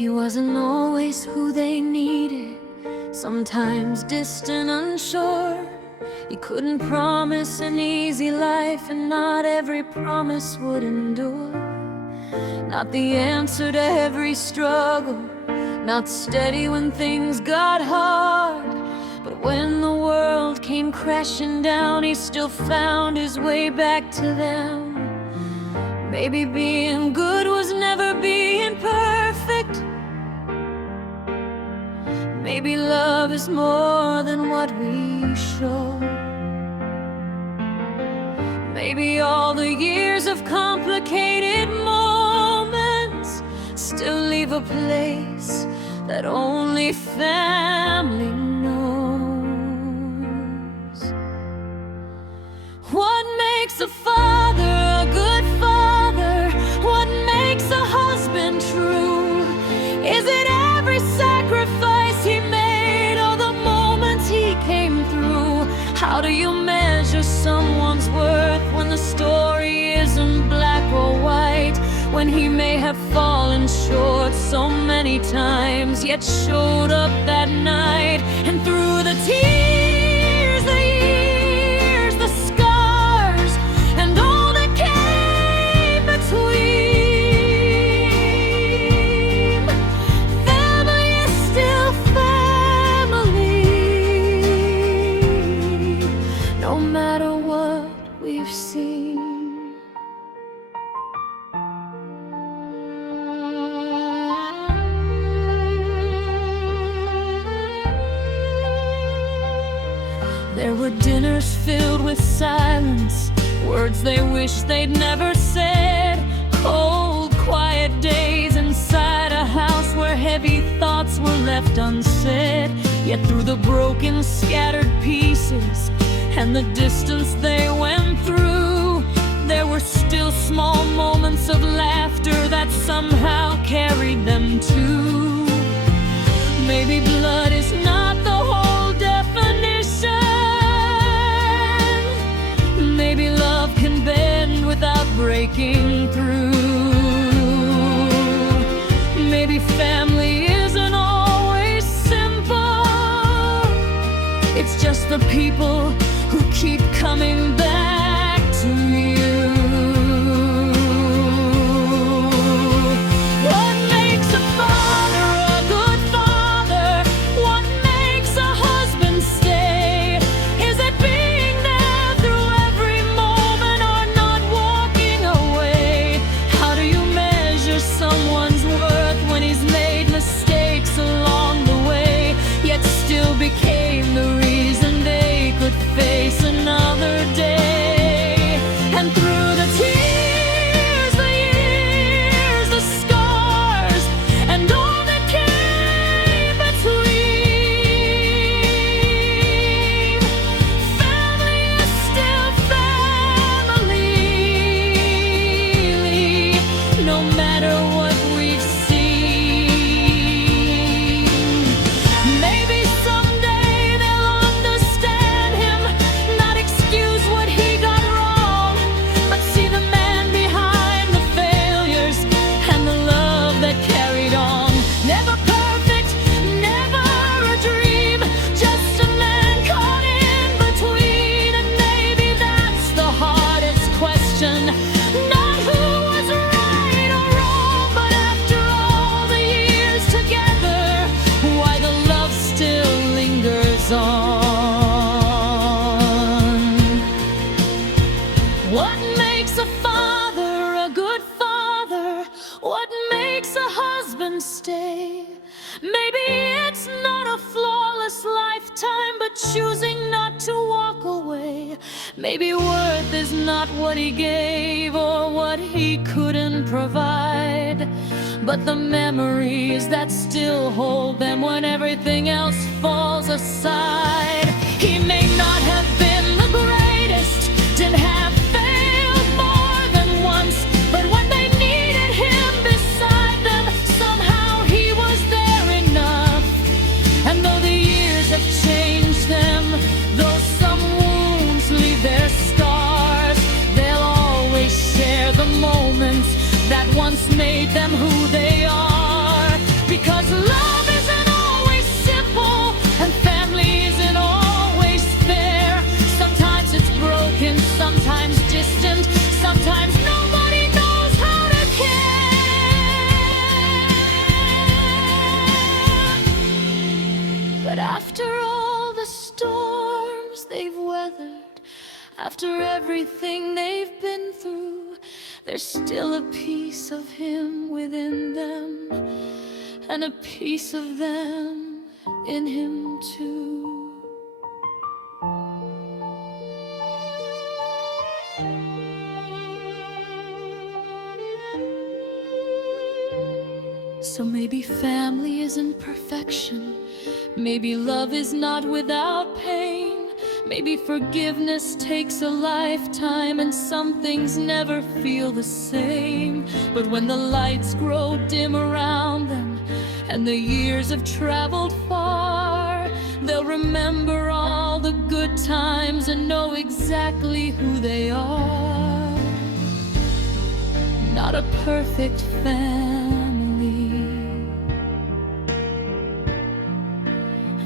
He wasn't always who they needed, sometimes distant, unsure. He couldn't promise an easy life, and not every promise would endure. Not the answer to every struggle, not steady when things got hard. But when the world came crashing down, he still found his way back to them. Maybe being good was never being perfect. Maybe love is more than what we show. Maybe all the years of complicated moments still leave a place that only family knows. What makes a father a good father? What makes a husband true? Is it every sacrifice he made, or the moments he came through? How do you measure someone's worth when the story isn't black or white? When he may have fallen short so many times, yet showed up that night. And through the tears, the years, the scars, and all that came between, family is still family, no matter what we've seen. There were dinners filled with silence, words they wished they'd never said. Cold, quiet days inside a house where heavy thoughts were left unsaid. Yet through the broken, scattered pieces and the distance they went through, there were still small moments of laughter that somehow carried them too. Maybe blood is not the whole definition. Maybe love can bend without breaking through. Maybe family isn't always simple. It's just the people who keep coming back to you. What makes a father a good father? What makes a husband stay? Is it being there through every moment, or not walking away? How do you measure someone's worth when he's made mistakes along the way, yet still became the reason they could face another day? And through the tears, the years, the scars, and all that came between, family is still family, no matter what we've seen. Maybe someday they'll understand him, not excuse what he got wrong, but see the man behind the failures and the love that carried on. Never perfect, never a dream, just a man caught in between. And maybe that's the hardest question, not who was right or wrong, but after all the years together, why the love still lingers on. What makes a father a good father? What makes a husband stay? Maybe it's not a flawless lifetime, but choosing not to walk away. Maybe worth is not what he gave or what he couldn't provide, but the memories that still hold them when everything else falls aside. He may not have been the greatest, didn't have failed more than once, but when they needed him beside them, somehow he was there enough. And though the years have changed them, though some wounds leave their scars, they'll always share the moments that once made them who they are. But after all the storms they've weathered, after everything they've been through, there's still a piece of him within them, and a piece of them in him too. So maybe family isn't perfection, maybe love is not without pain, maybe forgiveness takes a lifetime and some things never feel the same. But when the lights grow dim around them and the years have traveled far, they'll remember all the good times and know exactly who they are. Not a perfect family,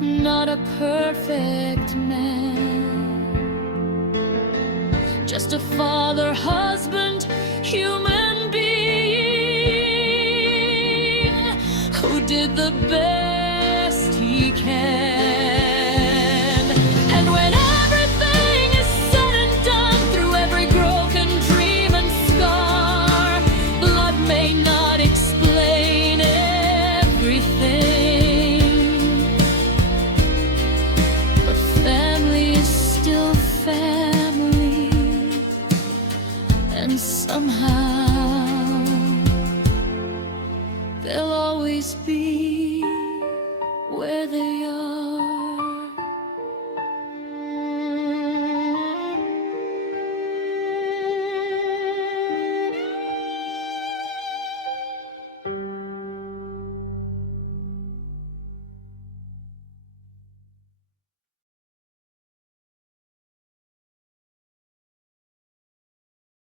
not a perfect man, just a father, husband, human being who did the best he can. And when everything is said and done, through every broken dream and scar, blood may not explain everything, but family is still family, and somehow they'll always be